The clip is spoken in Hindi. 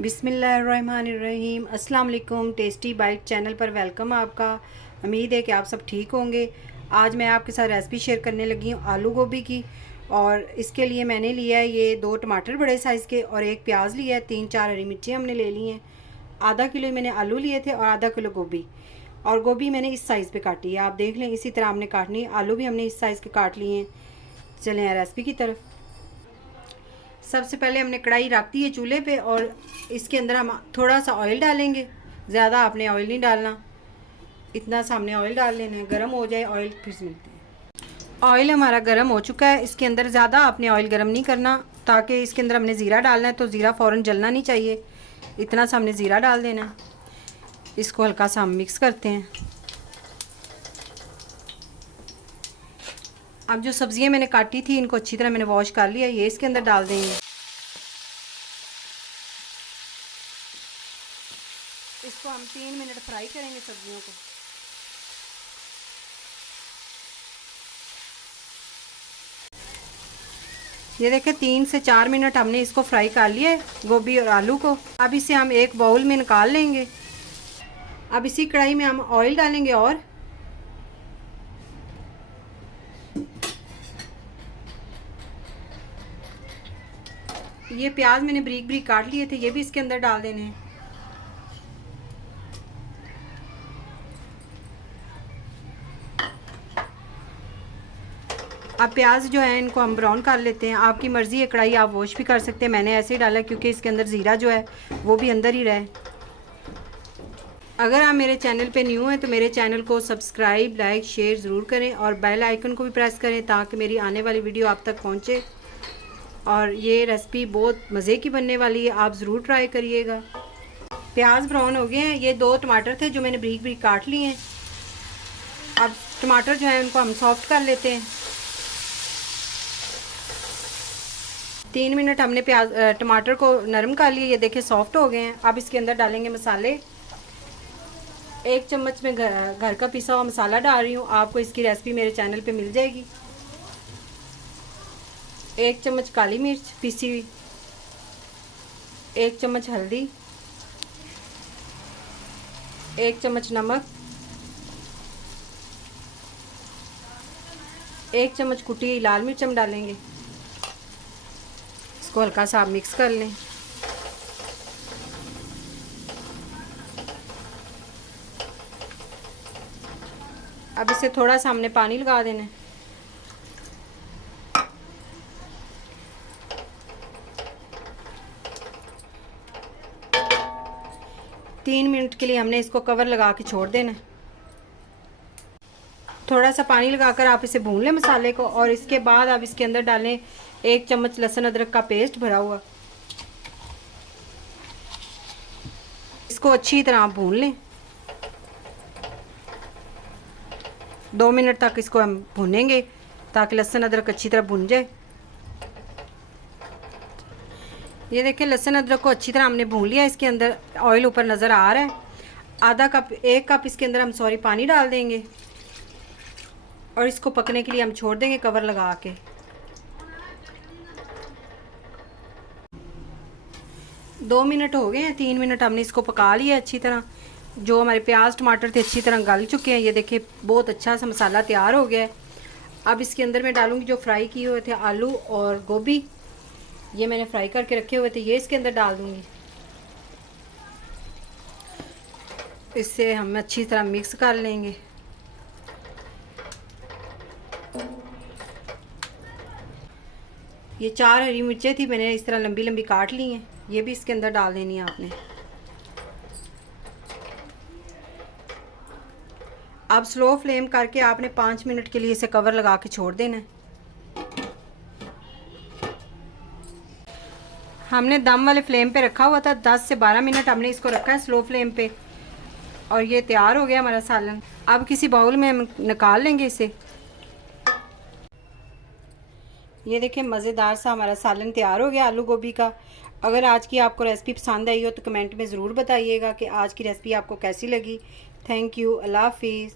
बिस्मिल्लाहिर्रहमानिर्रहीम। अस्सलाम वालेकुम। टेस्टी बाइट चैनल पर वेलकम आपका। उम्मीद है कि आप सब ठीक होंगे। आज मैं आपके साथ रेसिपी शेयर करने लगी हूँ आलू गोभी की। और इसके लिए मैंने लिया है ये 2 टमाटर बड़े साइज़ के और 1 प्याज लिया है, 3-4 हरी मिर्ची हमने ले ली हैं। आधा किलो मैंने आलू लिए थे और आधा किलो गोभी। और गोभी मैंने इस साइज़ पे काटी है, आप देख लें इसी तरह हमने काटनी है। आलू भी हमने इस साइज़ के काट लिए हैं। चलें रेसिपी की तरफ। सबसे पहले हमने कढ़ाई रख दी है चूल्हे पे और इसके अंदर हम थोड़ा सा ऑयल डालेंगे। ज़्यादा आपने ऑयल नहीं डालना, इतना सा हमने ऑयल डाल लेना है। गर्म हो जाए ऑयल फिर से मिलते हैं। ऑयल हमारा गर्म हो चुका है। इसके अंदर ज़्यादा आपने ऑयल गर्म नहीं करना, ताकि इसके अंदर हमने ज़ीरा डालना है तो ज़ीरा फ़ौरन जलना नहीं चाहिए। इतना सा हमने ज़ीरा डाल देना है। इसको हल्का सा हम मिक्स करते हैं। अब जो सब्ज़ियाँ मैंने काटी थी इनको अच्छी तरह मैंने वॉश कर लिया, ये इसके अंदर डाल देंगे। इसको हम 3 मिनट फ्राई करेंगे सब्जियों को। ये देखें 3 से 4 मिनट हमने इसको फ्राई कर लिया है, गोभी और आलू को। अब इसे हम एक बाउल में निकाल लेंगे। अब इसी कढ़ाई में हम ऑयल डालेंगे और ये प्याज मैंने बारीक बारीक काट लिए थे, ये भी इसके अंदर डाल देने हैं। अब प्याज जो है इनको हम ब्राउन कर लेते हैं। आपकी मर्ज़ी है, कढ़ाई आप वॉश भी कर सकते हैं। मैंने ऐसे ही डाला क्योंकि इसके अंदर ज़ीरा जो है वो भी अंदर ही रहे। अगर आप मेरे चैनल पे न्यू हैं तो मेरे चैनल को सब्सक्राइब, लाइक, शेयर ज़रूर करें और बेल आइकन को भी प्रेस करें ताकि मेरी आने वाली वीडियो आप तक पहुँचे। और ये रेसिपी बहुत मज़े की बनने वाली है, आप ज़रूर ट्राई करिएगा। प्याज ब्राउन हो गए हैं। ये 2 टमाटर थे जो मैंने बारीक बारीक काट लिए हैं। अब टमाटर जो है उनको हम सॉफ्ट कर लेते हैं। 3 मिनट हमने टमाटर को नरम कर लिया, ये देखें सॉफ्ट हो गए हैं। अब इसके अंदर डालेंगे मसाले। 1 चम्मच में घर का पिसा हुआ मसाला डाल रही हूँ। आपको इसकी रेसिपी मेरे चैनल पे मिल जाएगी। 1 चम्मच काली मिर्च पीसी हुई, 1 चम्मच हल्दी, 1 चम्मच नमक, 1 चम्मच कुटी हुई लाल मिर्च हम डालेंगे। इसको हल्का सा मिक्स कर लें। अब इसे थोड़ा सा हमने पानी लगा देना है। तीन मिनट के लिए हमने इसको कवर लगा के छोड़ देना है। थोड़ा सा पानी लगाकर आप इसे भून लें मसाले को। और इसके बाद आप इसके अंदर डालें 1 चम्मच लहसुन अदरक का पेस्ट भरा हुआ। इसको अच्छी तरह आप भून लें। 2 मिनट तक इसको हम भूनेंगे ताकि लहसुन अदरक अच्छी तरह भुन जाए। ये देखिए लहसुन अदरक को अच्छी तरह हमने भून लिया। इसके अंदर ऑयल ऊपर नज़र आ रहा है। 1 कप इसके अंदर हम पानी डाल देंगे और इसको पकने के लिए हम छोड़ देंगे कवर लगा के। दो मिनट हो गए हैं, 3 मिनट हमने इसको पका लिया अच्छी तरह। जो हमारे प्याज टमाटर थे अच्छी तरह गल चुके हैं। ये देखिए बहुत अच्छा सा मसाला तैयार हो गया है। अब इसके अंदर मैं डालूंगी जो फ्राई किए हुए थे आलू और गोभी। ये मैंने फ्राई करके रखे हुए थे, ये इसके अंदर डाल दूंगी। इससे हम अच्छी तरह मिक्स कर लेंगे। ये 4 हरी मिर्चें थी, मैंने इस तरह लंबी लंबी काट ली हैं, ये भी इसके अंदर डाल देनी है आपने। अब स्लो फ्लेम करके आपने 5 मिनट के लिए इसे कवर लगा के छोड़ देना है। हमने दम वाले फ्लेम पे रखा हुआ था। 10 से 12 मिनट हमने इसको रखा है स्लो फ्लेम पे। और ये तैयार हो गया हमारा सालन। अब किसी बाउल में हम निकाल लेंगे इसे। ये देखें मज़ेदार सा हमारा सालन तैयार हो गया आलू गोभी का। अगर आज की आपको रेसिपी पसंद आई हो तो कमेंट में ज़रूर बताइएगा कि आज की रेसिपी आपको कैसी लगी। Thank you. अल्लाह हाफिज़।